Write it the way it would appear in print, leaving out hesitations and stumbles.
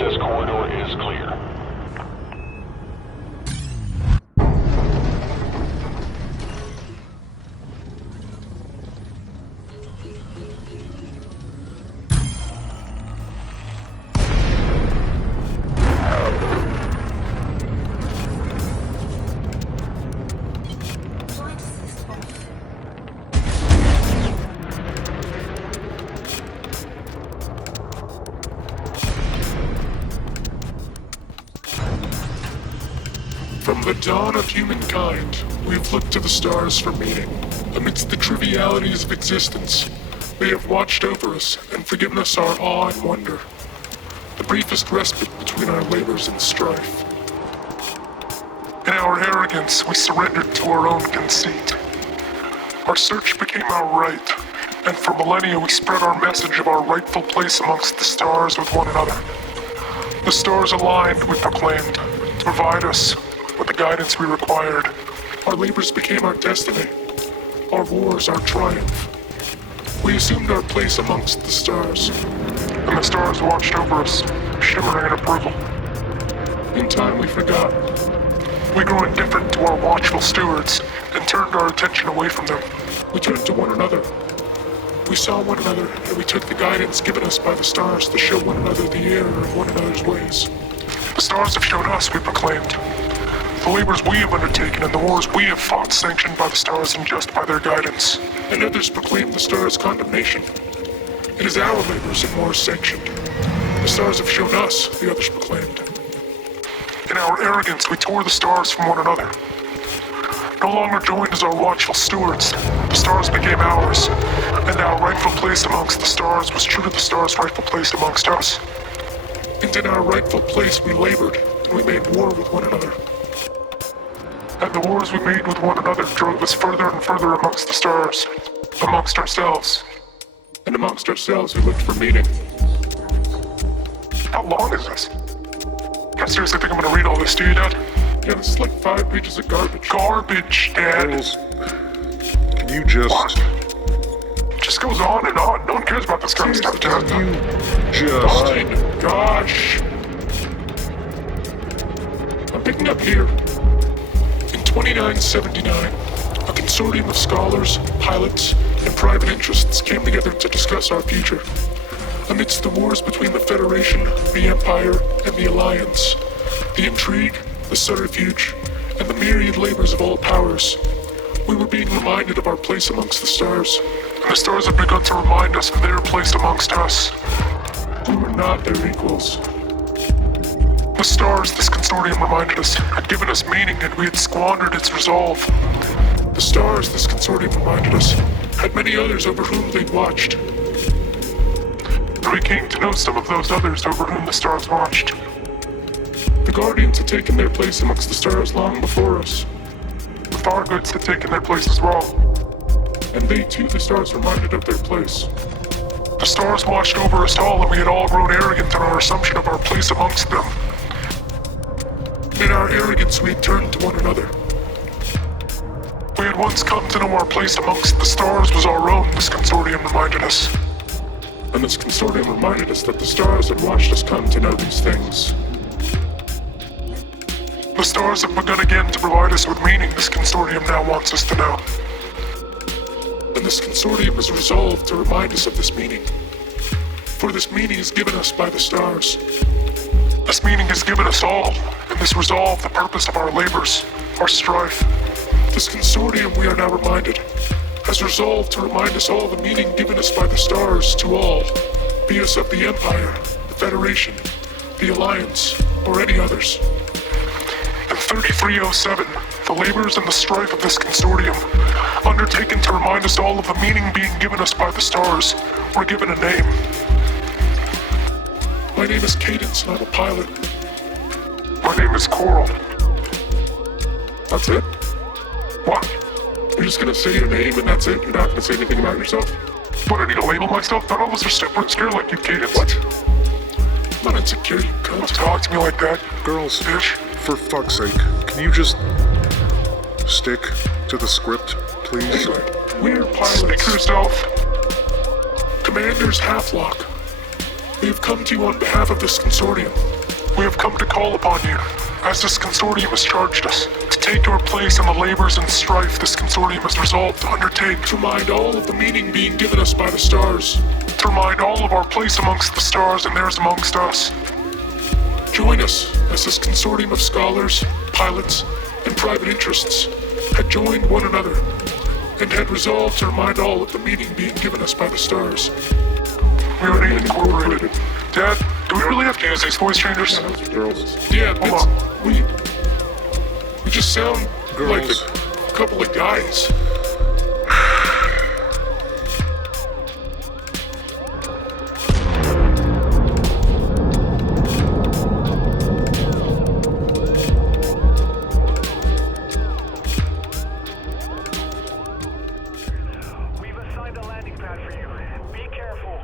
access corridor is clear. From the dawn of humankind, we have looked to the stars for meaning. Amidst the trivialities of existence, they have watched over us and forgiven us our awe and wonder. The briefest respite between our labors and strife. In our arrogance, we surrendered to our own conceit. Our search became our right, and for millennia we spread our message of our rightful place amongst the stars with one another. The stars aligned, we proclaimed, to provide us with the guidance we required. Our labors became our destiny, our wars our triumph. We assumed our place amongst the stars, and the stars watched over us, shimmering in approval. In time we forgot. We grew indifferent to our watchful stewards and turned our attention away from them. We turned to one another. We saw one another, and we took the guidance given us by the stars to show one another the error of one another's ways. The stars have shown us, we proclaimed, the labors we have undertaken and the wars we have fought sanctioned by the stars and just by their guidance. And others proclaim the stars' condemnation. It is our labors and wars sanctioned. The stars have shown us, the others proclaimed. In our arrogance, we tore the stars from one another. No longer joined as our watchful stewards, the stars became ours, and our rightful place amongst the stars was true to the stars' rightful place amongst us. And in our rightful place we labored, and we made war with one another. And the wars we made with one another drove us further and further amongst the stars, amongst ourselves. And amongst ourselves we looked for meaning. How long is this? I seriously think I'm gonna read all this, do you, Dad? Yeah, this is like 5 pages of garbage. Garbage, Dad! Girls, can you just... What? It just goes on and on. No one cares about this kind of stuff, Dad. Can you just... Fine. Gosh! I'm picking up here. In 2979, a consortium of scholars, pilots, and private interests came together to discuss our future. Amidst the wars between the Federation, the Empire, and the Alliance, the intrigue, the subterfuge, and the myriad labors of all powers, we were being reminded of our place amongst the stars. And the stars have begun to remind us of their place amongst us. We were not their equals. The stars, this consortium reminded us, had given us meaning and we had squandered its resolve. The stars, this consortium reminded us, had many others over whom they'd watched. And we came to know some of those others over whom the stars watched. The Guardians had taken their place amongst the stars long before us. The Fargoods had taken their place as well. And they too, the stars, reminded of their place. The stars watched over us all, and we had all grown arrogant in our assumption of our place amongst them. In our arrogance, we had turned to one another. We had once come to know our place amongst the stars was our own, this consortium reminded us. And this consortium reminded us that the stars had watched us come to know these things. The stars have begun again to provide us with meaning this consortium now wants us to know. And this consortium is resolved to remind us of this meaning. For this meaning is given us by the stars. This meaning is given us all, and this resolve the purpose of our labors, our strife. This consortium, we are now reminded, has resolved to remind us all the meaning given us by the stars to all, be us of the Empire, the Federation, the Alliance, or any others. In 3307, the labors and the strife of this consortium, undertaken to remind us all of the meaning being given us by the stars, were given a name. My name is Cadence, and I'm a pilot. My name is Coral. That's it? What? You're just gonna say your name and that's it? You're not gonna say anything about yourself? What, I need to label myself? Not all of us are super insecure like you, Cadence. What? I'm not insecure, you cunt. Don't talk to me like that. Girls, bitch. For fuck's sake, can you just stick to the script, please? Anyway, we're pilots. Speak for yourself. Commander's Halflock. We have come to you on behalf of this consortium. We have come to call upon you, as this consortium has charged us, to take your place in the labors and strife this consortium has resolved to undertake, to remind all of the meaning being given us by the stars, to remind all of our place amongst the stars and theirs amongst us. Join us as this consortium of scholars, pilots, and private interests had joined one another and had resolved to remind all of the meaning being given us by the stars. We are NAIN Incorporated. Dad, do we really have to use these voice changers? Girls. Yeah, Hold on. we just sound like Girls. a couple of guys. We've assigned a landing pad for you. Be careful.